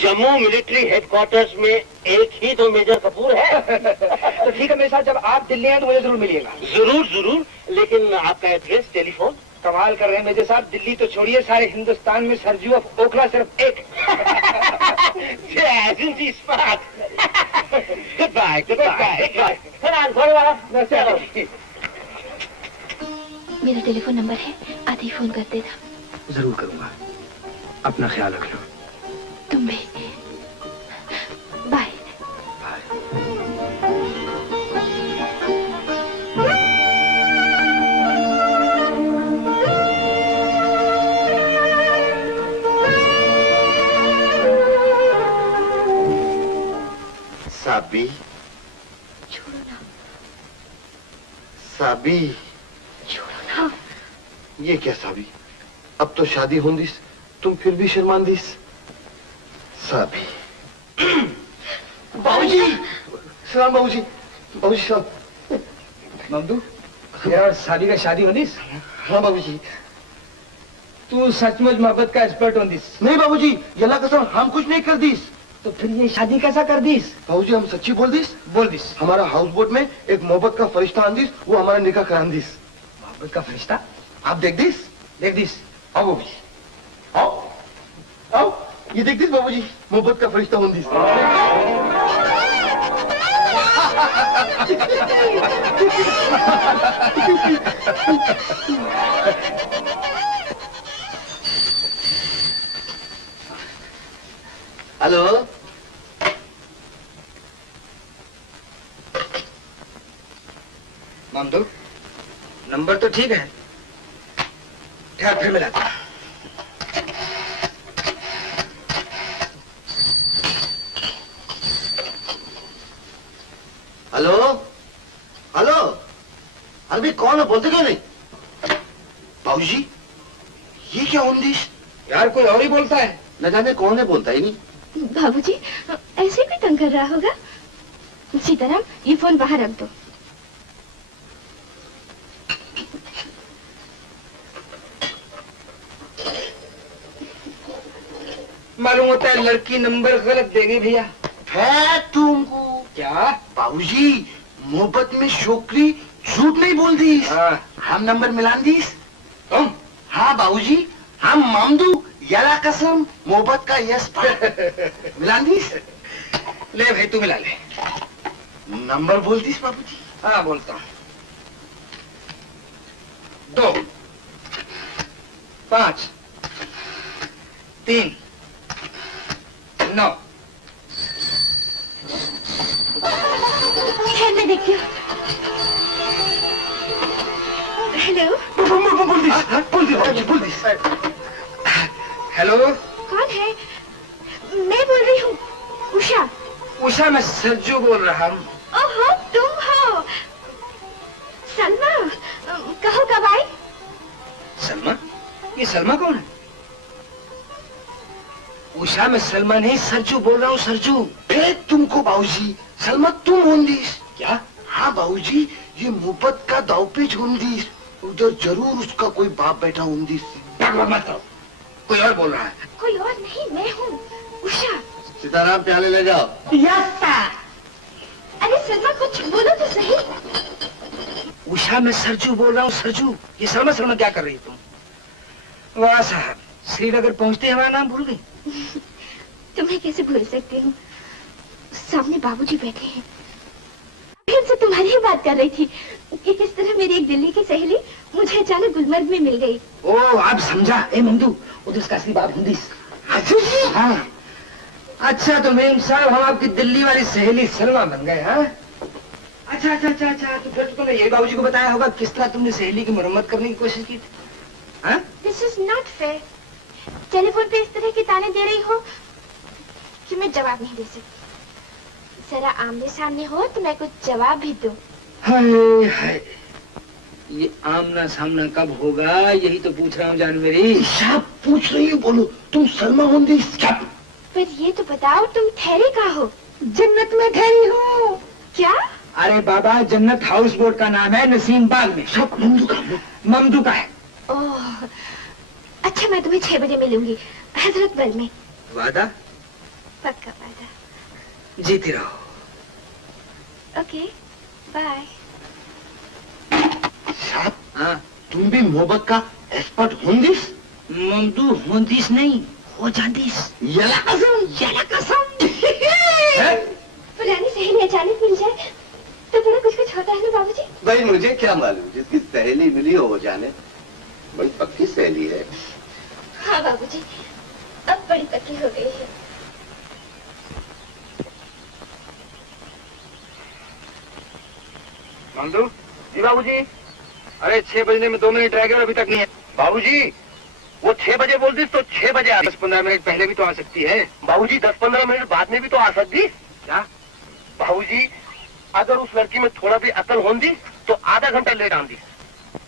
जम्मू मिलिट्री हेडक्वार्टर्स में एक ही तो मेजर कपूर है। तो ठीक है मेरे साहब, जब आप दिल्ली हैं तो मुझे जरूर मिलिएगा। जरूर जरूर, लेकिन आपका एड्रेस, टेलीफोन? कमाल कर रहे हैं मेजर साहब, दिल्ली तो छोड़िए, सारे हिंदुस्तान में सरजू ऑफ ओखला सिर्फ एक। Goodbye, goodbye. मेरा टेलीफोन नंबर है, आते ही फोन कर देना। जरूर करूंगा, अपना ख्याल रख लो। तुम भी। बाय। साबी, छोड़ो ना, साबी। छोड़ो ना। ये क्या साबी, अब तो शादी होंदिस, तुम फिर भी शर्मांदिस। साबी। बाबूजी, सलाम बाबूजी। बाबूजी सलाम। ममदू, यार शादी का शादी होनिस? हाँ बाबूजी। तू सचमुच मोहब्बत का एक्सपर्ट होनिस? नहीं बाबूजी, अल्लाह कसम हम कुछ नहीं कर दिस। तो फिर ये शादी कैसा कर दीस? बाबूजी हम सच्ची बोल दिस। बोल दिस। हमारा हाउस बोट में एक मोहब्बत का फरिश्ता आंदिस, वो हमारा निकाह करांदिस। मोहब्बत का फरिश्ता? आप देख दिस? देख दिस। आओ बाबूजी, आओ आओ, ये देख दिस बाबूजी, मोहब्बत का फरिश्ता होंदिस। हेलो मामदू, नंबर तो ठीक है, ठहर फिर मिलाता हूं। हेलो हेलो, अरे कौन है, बोलते क्यों नहीं? बाबूजी, ये क्या उन्नीस? यार कोई और ही बोलता है। न जाने कौन है, बोलता ही नहीं। बाबूजी, ऐसे कोई तंग कर रहा होगा। सीताराम, ये फोन बाहर रख दो। मालूम होता है लड़की नंबर गलत देगी भैया। है तुमको क्या? बाबूजी, मोहब्बत में छोकरी झूठ नहीं बोल दी। हम नंबर मिलान दीस। तुम? हाँ बाबूजी, हम मामदू यला कसम मोहब्बत का यस मिलान दीस। ले भाई तू मिला ले। नंबर बोल दीस बाबूजी। हाँ बोलता हूँ। 2 5 3 9। मैं देखती हूँ। हेलो, बोल दीस। हेलो, कौन है? मैं बोल रही हूँ, उषा। उषा, मैं सरजू बोल रहा हूँ। ओहो, तुम हो। सलमा, कहो कब आई? सलमा? ये सलमा कौन है? उषा, मैं सलमा नहीं सरजू बोल रहा हूँ, सरजू। तुमको बाबूजी, सलमा तुम होंदीस। क्या? हाँ बाबूजी, ये मोहब्बत का दावपेच होंदीस। उधर जरूर उसका कोई बाप बैठा होंदीस। मत करो, कोई और बोल रहा है। कोई और नहीं, मैं हूँ उषा। सीताराम, प्याले ले जाओ। अरे सलमा, कुछ बोलो तो सही। उषा, मैं सरजू बोल रहा हूँ, सरजू। ये सलमा सलमा क्या कर रही तुम? वाह साहब, श्रीनगर पहुंचते हमारा नाम भूल गई। तुम्हें कैसे भूल सकती हूँ? सामने बाबूजी बैठे हैं। अभी उनसे तुम्हारी ही बात कर रही थी कि किस तरह मेरी एक दिल्ली की सहेली मुझे अचानक गुलमर्ग में मिल गई। ओ, आप समझा। ए मंदू, उधर उसका असली बाप हुंदीस। हाँ। अच्छा तो मेम साहब, हम आपकी दिल्ली वाली सहेली सलमा बन गए। हाँ, अच्छा अच्छा अच्छा अच्छा। तो फिर तुमने यही बाबूजी को बताया होगा किस तरह तुमने सहेली की मरम्मत करने की कोशिश की थी? हाँ? This is not fair. Telephone पे इस तरह के ताने दे रही हो कि मैं जवाब नहीं दे सकती। जरा आमने सामने हो तो मैं कुछ जवाब भी दूं। हाय हाय, ये आमना सामना कब होगा, यही तो पूछ रहा हूँ जान मेरी। साहब पूछ रही हो, बोलो तुम सलमा होंदीस। पर ये तो बताओ, तुम ठहरे कहाँ हो? जन्नत में ठहरी हो। क्या? अरे बाबा, जन्नत हाउस बोट का नाम है, नसीम बाग में। सब ममदू का है। ममदू का है। ओह, अच्छा मैं तुम्हें 6 बजे मिलूंगी हजरत बल में। वादा? पक्का वादा। जीती रहो। Okay, bye. साहब, हाँ, तुम भी मोहब्बत का एक्सपर्ट होंदीस? ममदू होंदीस नहीं, हो जांदीस। यला कसम। यला कसम। पुरानी सहेली अचानक मिल जाए तो बड़ा कुछ कुछ होता है ना बाबूजी? भाई मुझे क्या मालूम, जिसकी सहेली मिली हो जाने। बड़ी पक्की सहेली है। हाँ बाबूजी, अब बड़ी पक्की हो गई है। ममदू जी। बाबूजी, अरे 6 बजने में 2 मिनट रह गए और अभी तक नहीं है। बाबूजी, वो 6 बजे बोल दी तो 6 बजे आ। 10-15 मिनट पहले भी तो आ सकती है। बाबूजी 10-15 मिनट बाद में भी तो आ सकती। क्या? बाबूजी, अगर उस लड़की में थोड़ा भी अकल होंदी तो आधा घंटा लेट आंदी।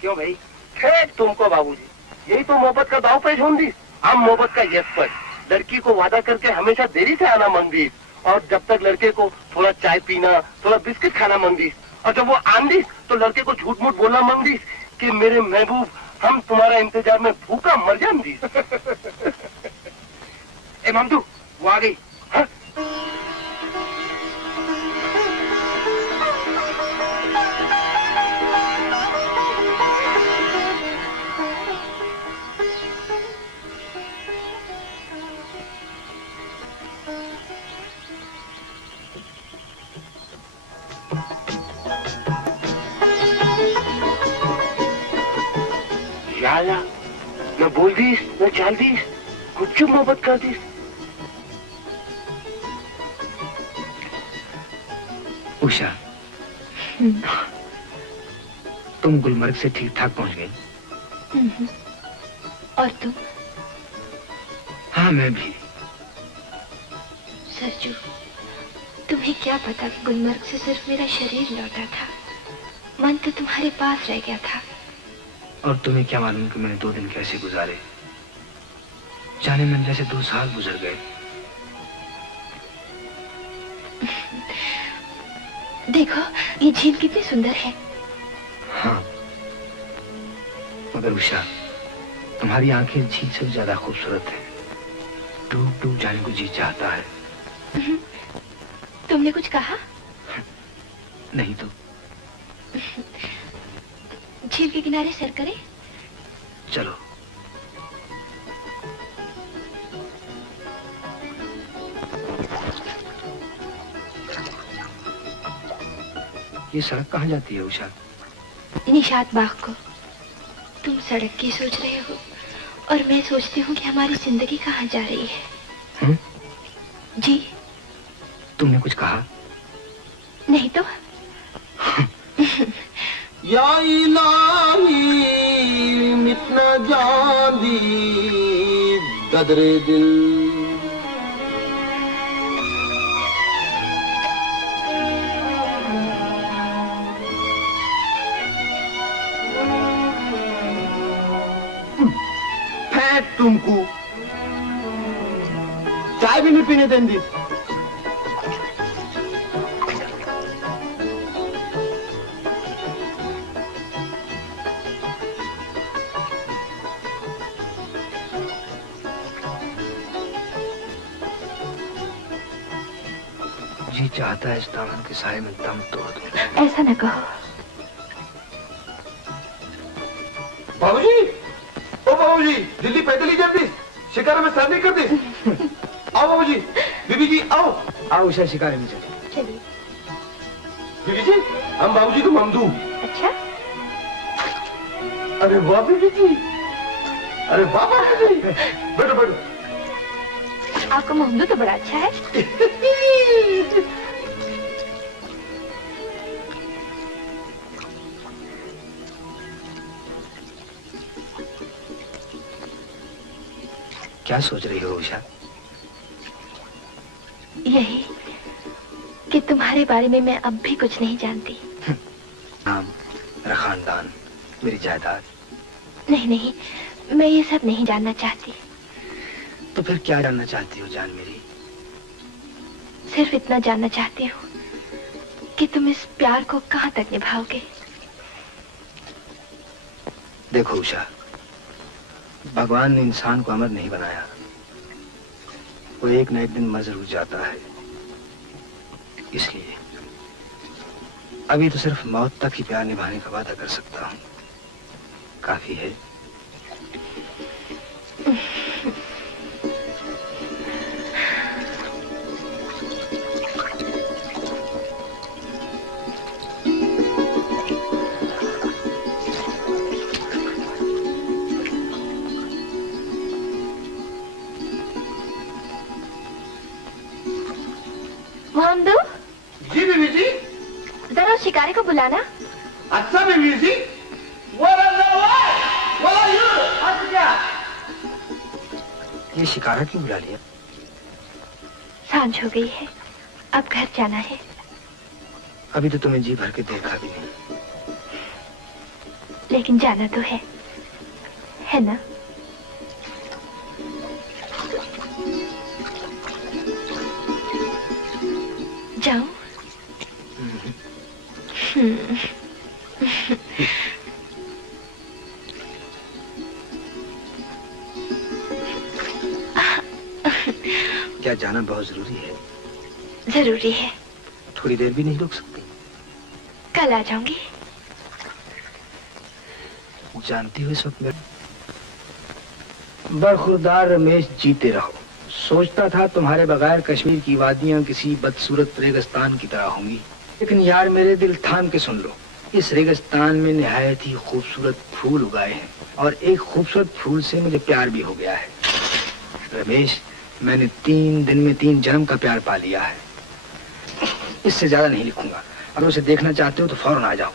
क्यों भाई? खेत तुमको बाबूजी, यही तो मोहब्बत का दाव पेश होंदी। हम मोहब्बत का यस पर लड़की को वादा करके हमेशा देरी से आना मंदी, और जब तक लड़के को थोड़ा चाय पीना, थोड़ा बिस्किट खाना मंदी, और जब वो आंदी तो लड़के को झूठ मूठ बोलना मंदी कि मेरे महबूब, हम तुम्हारा इंतजार में भूखा मर जाएंगी। ए ममदू, वो आ गई। हाँ? याला, न बोल दीस, न चाल दीस, कुछ मोहब्बत कर दीस। उषा, तुम गुलमर्ग से ठीक ठाक पहुंच गई? और तुम? हाँ, मैं भी। सरजू, तुम्हें क्या पता कि गुलमर्ग से सिर्फ मेरा शरीर लौटा था, मन तो तुम्हारे पास रह गया था। और तुम्हें क्या मालूम कि मैंने 2 दिन कैसे गुजारे, जाने मन जैसे 2 साल गुजर गए। देखो, ये झील कितनी सुंदर है। हाँ, मगर उषा, तुम्हारी आंखें झील से ज्यादा खूबसूरत है। डूब डूब जाने को जी चाहता है। तुमने कुछ कहा? नहीं तो। झील के किनारे सैर करें? चलो। ये सड़क कहाँ जाती है उषा? निशात बाग को। तुम सड़क की सोच रहे हो और मैं सोचती हूँ कि हमारी जिंदगी कहाँ जा रही है। जी। तुमने कुछ कहा? नहीं तो। या इलाही मिटना जांदी गदरे दिल। तुमको चाय भी नहीं पीने देंगी। जी चाहता है इस दामन के साए में दम तोड़ दूं। ऐसा न कहो। बाबूजी, ओ बाबूजी, दिल्ली पैदल ही जल्दी, शिकार में सर नहीं कर दी। आओ बाबूजी, बीबी जी आओ। आओ उषा, शिकार में चले। चलिए। बीबी जी, हम बाबूजी को ममदू। अच्छा? अरे वाह बीबी जी, अरे वाह बाबूजी, बैठो बैठो। आपका ममदू तो बड़ा अच्छा है। क्या सोच रही हो उषा? यही कि तुम्हारे बारे में मैं अब भी कुछ नहीं जानती। नाम, मेरा खानदान, मेरी जायदाद। नहीं नहीं, मैं ये सब नहीं जानना चाहती। तो फिर क्या जानना चाहती हो जान मेरी? सिर्फ इतना जानना चाहती हूँ कि तुम इस प्यार को कहाँ तक निभाओगे। देखो उषा, भगवान ने इंसान को अमर नहीं बनाया, वो एक न एक दिन मर जरूर जाता है। इसलिए अभी तो सिर्फ मौत तक ही प्यार निभाने का वादा कर सकता हूँ। काफी है। मोहम्मदू। जी बीबी जी। जरा उस शिकारी को बुलाना। अच्छा बीबी जी। ये शिकारा क्यों बुला लिया? सांझ हो गई है, अब घर जाना है। अभी तो तुम्हें जी भर के देखा भी नहीं। लेकिन जाना तो है ना? जाऊं? क्या जाना बहुत जरूरी है? जरूरी है। थोड़ी देर भी नहीं रुक सकती? कल आ जाऊंगी। जानती हो इस वक्त मेरा बरखुरदार रमेश जीते रहो। सोचता था तुम्हारे बगैर कश्मीर की वादियां किसी बदसूरत रेगिस्तान की तरह होंगी, लेकिन यार मेरे दिल थाम के सुन लो, इस रेगिस्तान में निहायत ही खूबसूरत फूल उगाए हैं और एक खूबसूरत फूल से मुझे प्यार भी हो गया है। रमेश, मैंने 3 दिन में 3 जन्म का प्यार पा लिया है। इससे ज्यादा नहीं लिखूंगा। अगर उसे देखना चाहते हो तो फौरन आ जाओ।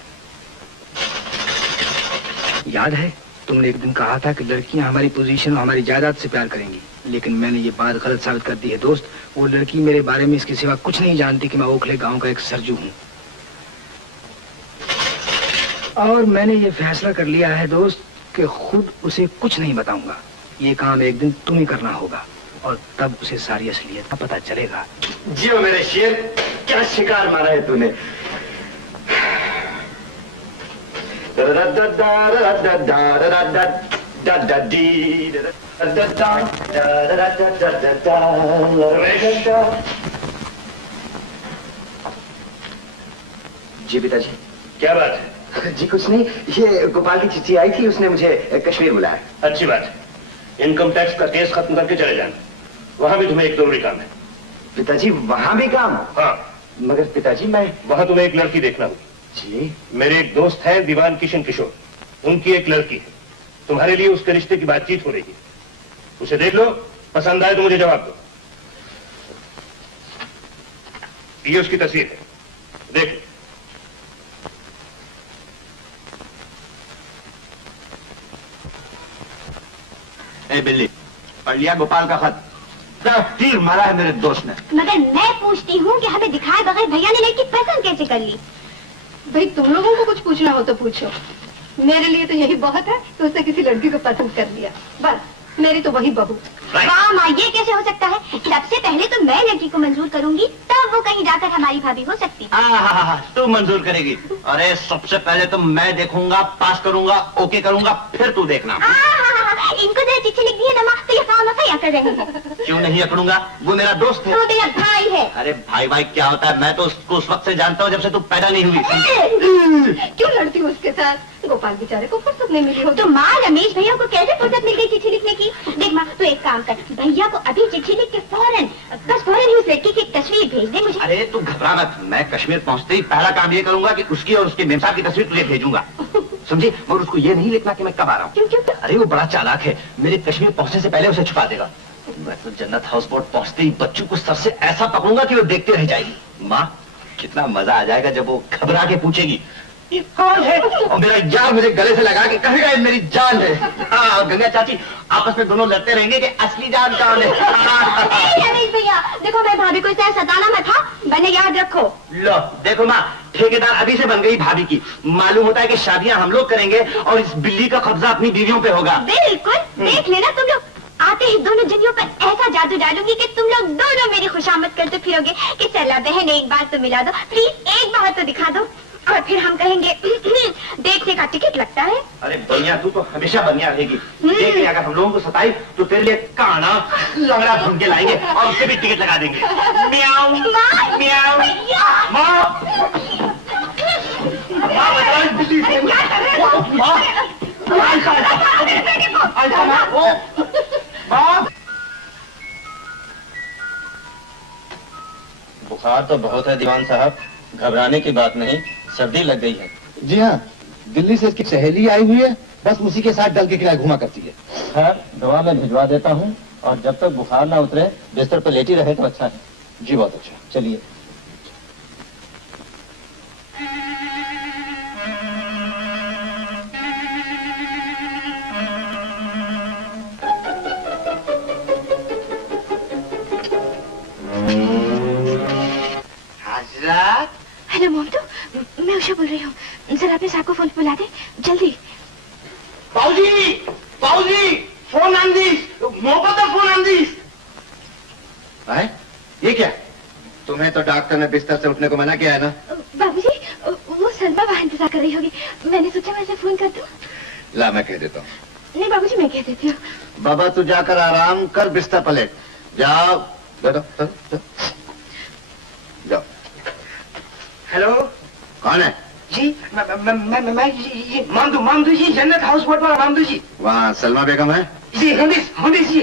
याद है तुमने एक दिन कहा था कि लड़कियां हमारी पोजीशन और हमारी जायदाद से प्यार करेंगी, लेकिन मैंने ये बात गलत साबित कर दी है दोस्त। वो लड़की मेरे बारे में इसके सिवा कुछ नहीं जानती कि मैं ओखले गांव का एक सरजू हूँ। और मैंने ये फैसला कर लिया है दोस्त कि खुद उसे कुछ नहीं बताऊंगा। ये काम एक दिन तुम्हें करना होगा और तब उसे सारी असलियत का पता चलेगा। जियो मेरे शेर, क्या शिकार मारा है तूने। जी पिताजी। क्या बात है? जी कुछ नहीं, ये गोपाल की चिट्ठी आई थी, उसने मुझे कश्मीर बुलाया। अच्छी बात है। इनकम टैक्स का केस खत्म करके चले जाना, वहां भी तुम्हें एक जरूरी काम है। पिताजी वहां भी काम? हाँ। मगर पिताजी मैं वहां तुम्हें एक लड़की देखना होगी। जी? मेरे एक दोस्त है दीवान किशन किशोर, उनकी एक लड़की है, तुम्हारे लिए उसके रिश्ते की बातचीत हो रही है। उसे देख लो, पसंद आए तो मुझे जवाब दो। ये उसकी तस्वीर है, देख लो। ए बिल्ली, पढ़ लिया गोपाल का खत? तीर मारा है मेरे दोस्त ने। मगर मैं पूछती हूँ कि हमें दिखाए बगैर भैया ने लड़की पसंद कैसे कर ली? भाई तुम लोगों को कुछ पूछना हो तो पूछो, मेरे लिए तो यही बहुत है कि उसने किसी लड़की को पसंद कर लिया, बस मेरी तो वही बहू। वाह माँ, ये कैसे हो सकता है? सबसे पहले तो मैं लड़की को मंजूर करूंगी, तब वो कहीं जाकर हमारी भाभी हो सकती है। तू मंजूर करेगी? अरे सबसे पहले तो मैं देखूंगा, पास करूंगा, ओके करूंगा, फिर तू देखना। इनको जरा चिट्ठी लिख दी है ना, तो ये काम क्या कर रहे हैं? क्यों नहीं अकड़ूंगा, वो मेरा दोस्त है। वो मेरा भाई है। अरे भाई भाई क्या होता है, मैं तो उसको उस वक्त से जानता हूँ जब से तू पैदा नहीं हुई। क्यों लड़ती हूँ उसके साथ? गोपाल बेचारे को फुर्सत नहीं मिली हो तो माँ, रमेश भैया को कैसे फुर्सत मिल गई चिट्ठी लिखने की? देख माँ, तू एक काम कर, भैया को अभी चिट्ठी लिख के फौरन ही उस लड़की की तस्वीर भेज दे मुझे। अरे तू घबरा मत, मैं कश्मीर पहुंचते ही पहला काम ये करूंगा कि उसकी और उसके मेम साहब की तस्वीर तुझे भेजूंगा, समझी? मगर उसको ये नहीं लिखना कि मैं कब आ रहा हूँ। क्यों? अरे वो बड़ा चालाक है, मेरे कश्मीर पहुंचने से पहले उसे छुपा देगा। मैं तो जन्नत हाउस बोट पहुंचते ही बच्चों को सर से ऐसा पकड़ूंगा कि वो देखते रह जाएगी। माँ, कितना मजा आ जाएगा जब वो घबरा के पूछेगी ये कौन है, और मेरा यार मुझे गले से लगा के कहेगा ये मेरी जान है। हाँ, गंगा चाची आपस में दोनों लड़ते रहेंगे कि असली जान कौन है। रमेश भैया देखो, मैं भाभी को इस तरह सताना मत था, मैंने याद रखो। लो देखो माँ, ठेकेदार अभी से बन गई भाभी की। मालूम होता है कि शादियां हम लोग करेंगे और इस बिल्ली का कब्जा अपनी बीवियों पे होगा। बिल्कुल, देख लेना तुम लोग, आते ही दोनों जनियों पर ऐसा जादू डालूंगी कि तुम लोग दोनों मेरी खुशामद करते फिरोगे कि चला बहन एक बार तो मिला दो, प्लीज एक बार तो दिखा दो, और फिर हम कहेंगे देखने का टिकट लगता है। अरे बनिया, तू तो हमेशा बनिया रहेगी। देख ले, अगर हम लोगों को सताई तो तेरे लिए काना लंगड़ा ढूंढ के लाएंगे और उससे भी टिकट लगा देंगे। म्याऊ म्याऊ। बुखार तो बहुत है दीवान साहब, घबराने की बात नहीं, सर्दी लग गई है। जी हाँ, दिल्ली से इसकी सहेली आई हुई है, बस उसी के साथ डल के किनारे घुमा करती है। खैर दवा मैं भिजवा देता हूँ, और जब तक बुखार ना उतरे बिस्तर पर लेटी रहे तो अच्छा है। जी बहुत अच्छा। चलिए। हेलो मोमतो, मैं उषा बोल रही हूँ, जरा अपने साहब को फोन बुला दे जल्दी। बाबूजी, बाबूजी, फोन आंदीस, मोहब्बत का फोन आंदीस। है? ये क्या? तुम्हें तो डॉक्टर ने बिस्तर से उठने को मना किया है ना? बाबूजी, वो सलमा वहाँ इंतजार कर रही होगी, मैंने सोचा मैं फोन कर दूँ। ला मैं कह देता हूँ। नहीं बाबूजी, मैं कह देती हूँ। बाबा तू जाकर आराम कर, बिस्तर पलट जाओ। बैठो, जाओ। हेलो, कौन है? जी मैं ये मामदू जी, जन्नत हाउस बोट वाला मामदू जी। वहाँ सलमा बेगम है? जी होंदिस जी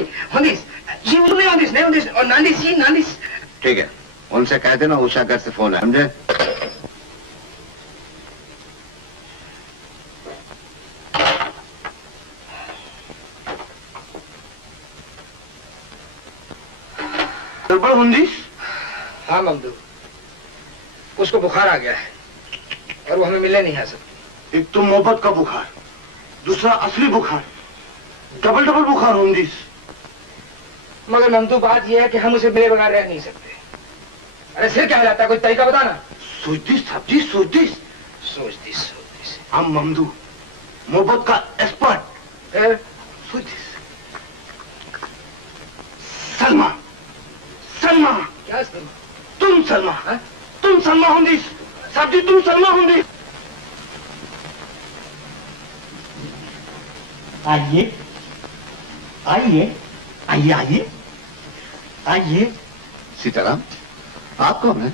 वो नहीं होंदिस और नांदिस। ठीक है, उनसे कह देना उषा घर से फोन है, समझे? गड़बड़ होंदिस? हाँ ममदू, उसको बुखार आ गया है, और वो हमें मिलने नहीं आ सकती। एक तो मोहब्बत का बुखार, दूसरा असली बुखार, डबल डबल बुखार होंदिस। मगर ममदू बात यह है कि हम उसे मिले बगैर रह नहीं सकते। अरे सिर क्या हिलाता है, कोई तरीका बताना। सोचदिस साहब जी, सोचदिस। सोचती हम ममदू मोहब्बत का एक्सपर्ट। सोचदिस। सलमा, सलमा। क्या सलमा? तुम सलमा है? तुम सलमा होंदिस साहब जी, तुम सलमा होंदिस। आइए आइए आइए आइए आइए। सीताराम, आप कौन है?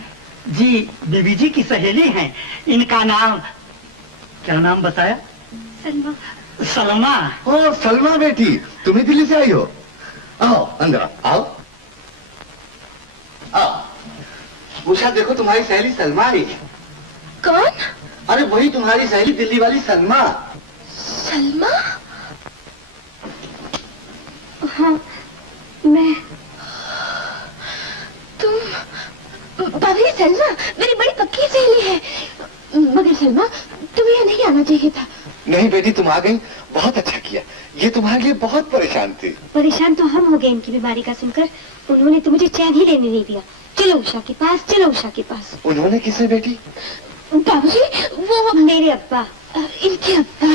जी बीबी जी की सहेली हैं। इनका नाम, क्या नाम बताया? सलमा। सलमा। ओ सलमा बेटी, तुम्हें दिल्ली से आई हो? आओ अंदर आओ। आओ। उषा देखो, तुम्हारी सहेली सलमा आई है। कौन? अरे वही तुम्हारी सहेली दिल्ली वाली सलमा। सलमा? हाँ, मैं। तुम भाभी? सलमा मेरी बड़ी पक्की सहेली है। मगर सलमा तुम्हें यहाँ नहीं आना चाहिए था। नहीं बेटी, तुम आ गई, बहुत अच्छा किया। ये तुम्हारे लिए बहुत परेशान थी। परेशान तो हम हो गए इनकी बीमारी का सुनकर। उन्होंने तो मुझे चैन ही लेने नहीं दिया। चलो उषा के पास, चलो उषा के पास। उन्होंने किसे बेटी? बाबूजी, वो मेरे अब्बा, इनके अब्बा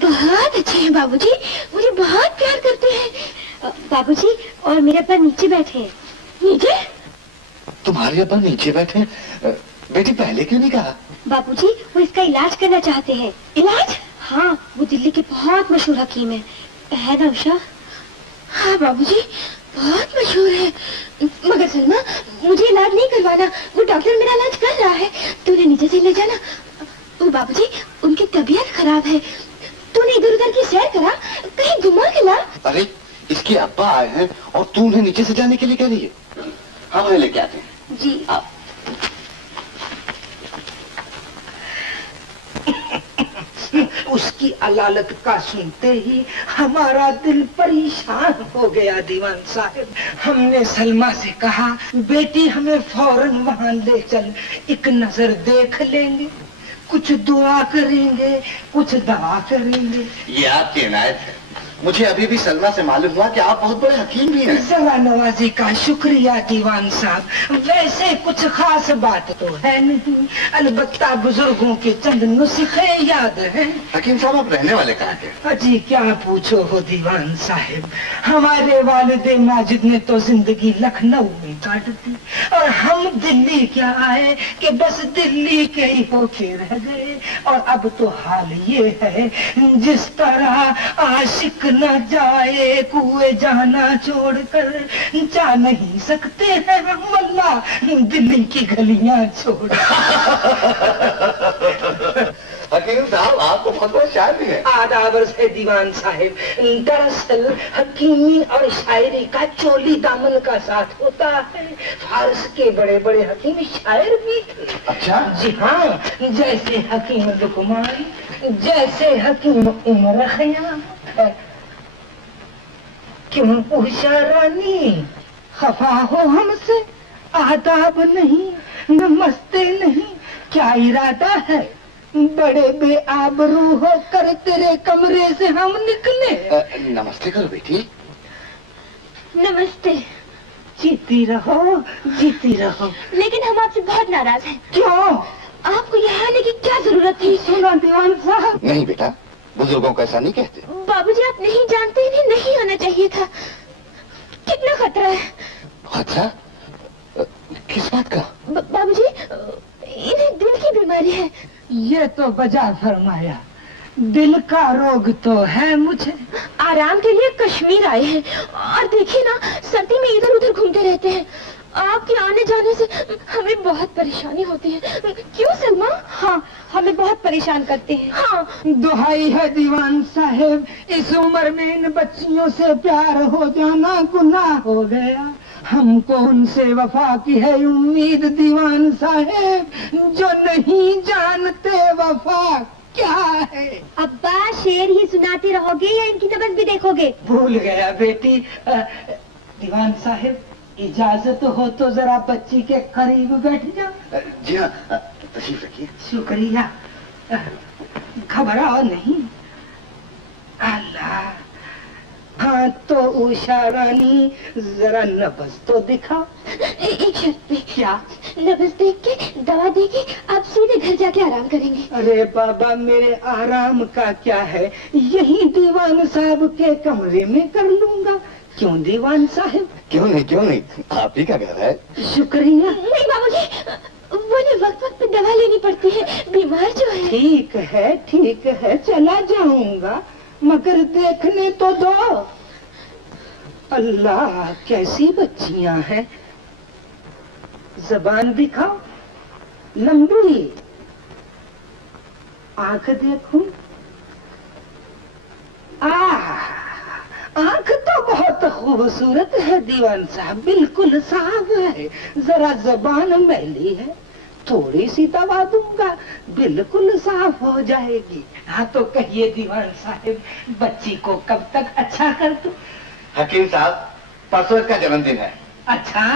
बहुत अच्छे हैं बाबूजी, मुझे बहुत प्यार करते हैं। बाबूजी और मेरे अब्बा नीचे बैठे हैं। नीचे? तुम्हारे अब्बा नीचे बैठे हैं? बेटी पहले क्यों नहीं कहा? बाबूजी वो इसका इलाज करना चाहते हैं। इलाज? हाँ, वो दिल्ली के बहुत मशहूर हकीम है ना उषा? हाँ बाबूजी, बहुत मशहूर है। मगर सलमा मुझे इलाज नहीं करवाना, वो डॉक्टर मेरा इलाज कर रहा है। तूने नीचे से ले जाना। वो बाबूजी उनकी तबीयत खराब है, तूने इधर उधर की सैर करा, कहीं घुमा के ला। अरे इसके अब्बा आए हैं और तू उन्हें नीचे से जाने के लिए कह रही है? हम उन्हें लेके आते हैं। जी आप। उसकी अलालत का सुनते ही हमारा दिल परेशान हो गया दीवान साहब। हमने सलमा से कहा, बेटी हमें फौरन वहां ले चल, एक नजर देख लेंगे, कुछ दुआ करेंगे, कुछ दवा करेंगे। ये आपकी इनायत है। मुझे अभी भी सलमा से मालूम हुआ कि आप बहुत बड़े हकीम भी हैं। जरा नवाजी का शुक्रिया दीवान साहब। वैसे कुछ खास बात तो है नहीं, अलबत्ता बुजुर्गों के चंद नुस्खे याद हैं। हकीम साहब, आप रहने वाले कहाँ के? अजी क्या पूछो हो दीवान साहब, हमारे वालिदे माजिद ने तो जिंदगी लखनऊ में काट दी और हम दिल्ली क्या आए कि बस दिल्ली के ही होके रह गए। और अब तो हाल ये है, जिस तरह आशिक न जाए कुएं जाना छोड़कर, जा नहीं सकते हैं हम वल्लाह दिल्ली की गलियां छोड़। हकीम साहब, आपको बहुत बड़ा शायर भी है। आदाबर से दीवान साहिब, दरअसल हकीमी और शायरी का चोली दामन का साथ होता है। फारस के बड़े बड़े हकीम शायर भी थे। अच्छा? जी हाँ, जैसे हकीम लुकमान, जैसे हकीम उमर खयाम। क्यों उषा रानी खफा हो हमसे? आदाब नहीं, नमस्ते नहीं, क्या इरादा है? बड़े बेआबरू होकर तेरे कमरे से हम निकले। नमस्ते करो बेटी। नमस्ते। जीती रहो, जीती रहो। लेकिन हम आपसे बहुत नाराज हैं। क्यों? आपको यहाँ आने की क्या जरूरत थी? सुना दीवान साहब। नहीं बेटा, बुजुर्गों को ऐसा नहीं कहते। बाबूजी आप नहीं जानते, इन्हें नहीं आना चाहिए था। कितना खतरा है। खतरा? किस बात का? बाबूजी इन्हें दिल की बीमारी है। ये तो बजा फरमाया, दिल का रोग तो है मुझे। आराम के लिए कश्मीर आए हैं और देखिए ना, सर्दी में इधर उधर घूमते रहते हैं। आपके आने जाने से हमें बहुत परेशानी होती है। क्यों सलमा? हाँ, हमें बहुत परेशान करते हैं। हाँ। दुहाई है दीवान साहब, इस उम्र में इन बच्चियों से प्यार हो जाना गुनाह हो गया। हमको उनसे वफा की है उम्मीद दीवान साहब, जो नहीं जानते वफा क्या है। अब्बा शेर ही सुनाते रहोगे या इनकी नबज भी देखोगे? भूल गया बेटी। दीवान साहब इजाजत हो तो जरा बच्ची के करीब बैठ जाओ। जी हाँ, तशरीफ रखिए। शुक्रिया। घबराओ नहीं। अल्लाह। हाँ तो उषा रानी जरा नब्ज तो दिखाओ। एक शर्त पे। क्या? नब्ज देख के दवा देके आप सीधे घर जाके आराम करेंगे। अरे बाबा मेरे आराम का क्या है, यही दीवान साहब के कमरे में कर लूंगा। क्यों दीवान साहब? क्यों नहीं, आप ही का घर है। शुक्रिया। नहीं बाबूजी, वो ना वक्त वक्त पे दवा लेनी पड़ती है, बीमार जो है। ठीक है चला जाऊंगा, मगर देखने तो दो। अल्लाह कैसी बच्चियां हैं। जबान दिखाओ, लंबी। आंख देखूं। आंख तो बहुत खूबसूरत है दीवान साहब, बिल्कुल साफ है। जरा जबान मैली है, थोड़ी सी दवा दूंगा, बिल्कुल साफ हो जाएगी। हाँ तो कहिए दीवान साहब, बच्ची को कब तक अच्छा कर दूं? हकीम साहब, परसों इसका जन्मदिन है। अच्छा?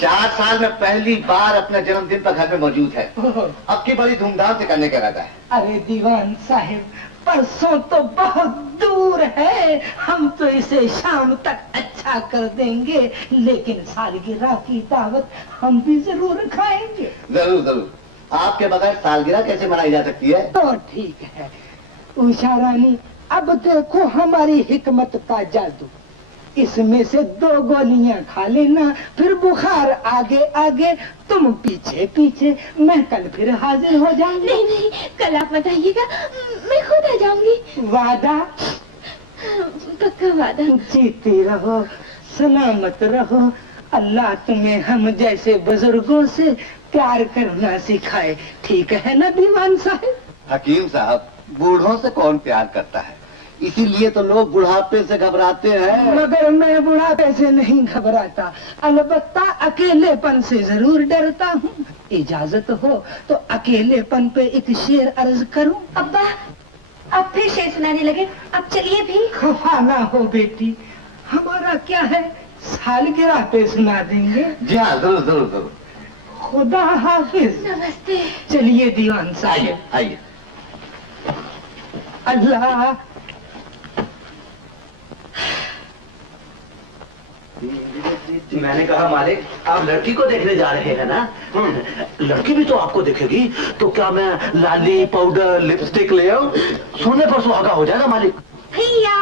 4 साल में पहली बार अपने जन्मदिन पर घर में मौजूद है। अब की बड़ी धूमधाम से करने का इरादा है। अरे दीवान साहब, परसों तो बहुत दूर है, हम तो इसे शाम तक अच्छा कर देंगे, लेकिन सालगिरह की दावत हम भी जरूर खाएंगे। जरूर। आपके बगैर सालगिरह कैसे मनाई जा सकती है? तो ठीक है उषा रानी, अब देखो हमारी हिकमत का जादू। इसमें से 2 गोलियां खा लेना, फिर बुखार आगे आगे, तुम पीछे पीछे, मैं कल फिर हाजिर हो जाऊंगी। नहीं, कल आप मत आइएगा, मैं खुद आ जाऊंगी। वादा? पक्का वादा। जीती रहो, सलामत रहो। अल्लाह तुम्हें हम जैसे बुजुर्गों से प्यार करना सिखाए। ठीक है ना दीवान साहब? हकीम साहब, बूढ़ों से कौन प्यार करता है, इसीलिए तो लोग बुढ़ापे से घबराते हैं। मगर मैं बुढ़ापे से नहीं घबराता, अलबत्ता अकेलेपन से जरूर डरता हूँ। इजाजत हो तो अकेलेपन पे एक शेर अर्ज करूं? अब्बा, अब फिर शेर सुनाने लगे, अब चलिए भी। खफा ना हो बेटी, हमारा क्या है, सालगिरह पे सुना देंगे। जी हाँ, जरूर। खुदा हाफिज। नमस्ते। चलिए दीवान साहब। आइए। अल्लाह। मैंने कहा मालिक, आप लड़की को देखने जा रहे हैं ना? लड़की भी तो आपको देखेगी, तो क्या मैं लाली, पाउडर, लिपस्टिक ले आऊं? सोने पर सुहागा हो जाएगा मालिक। भैया,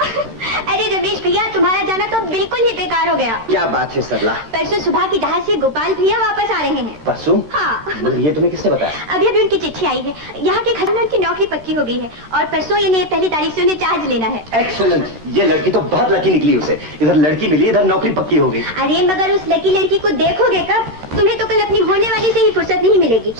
अरे रमेश भैया, तुम्हारा जाना तो बिल्कुल ही बेकार हो गया। क्या बात है सरला? परसों सुबह की जहाज से गोपाल भैया वापस आ रहे हैं। परसों? हाँ। ये तुम्हें किसने बताया? अभी उनकी चिट्ठी आई है, यहाँ के घर में उनकी नौकरी पक्की हो गई है, और परसों इन्हें 1 तारीख से उन्हें चार्ज लेना है। एक्सीलेंट, ये लड़की तो बहुत लकी निकली उसे। इधर लड़की मिली, इधर नौकरी पक्की हो गई। अरे मगर उस लकी लड़की को देखोगे कब? तुम्हें तो कल अपनी होने वाली से ही फुर्सत नहीं मिलेगी।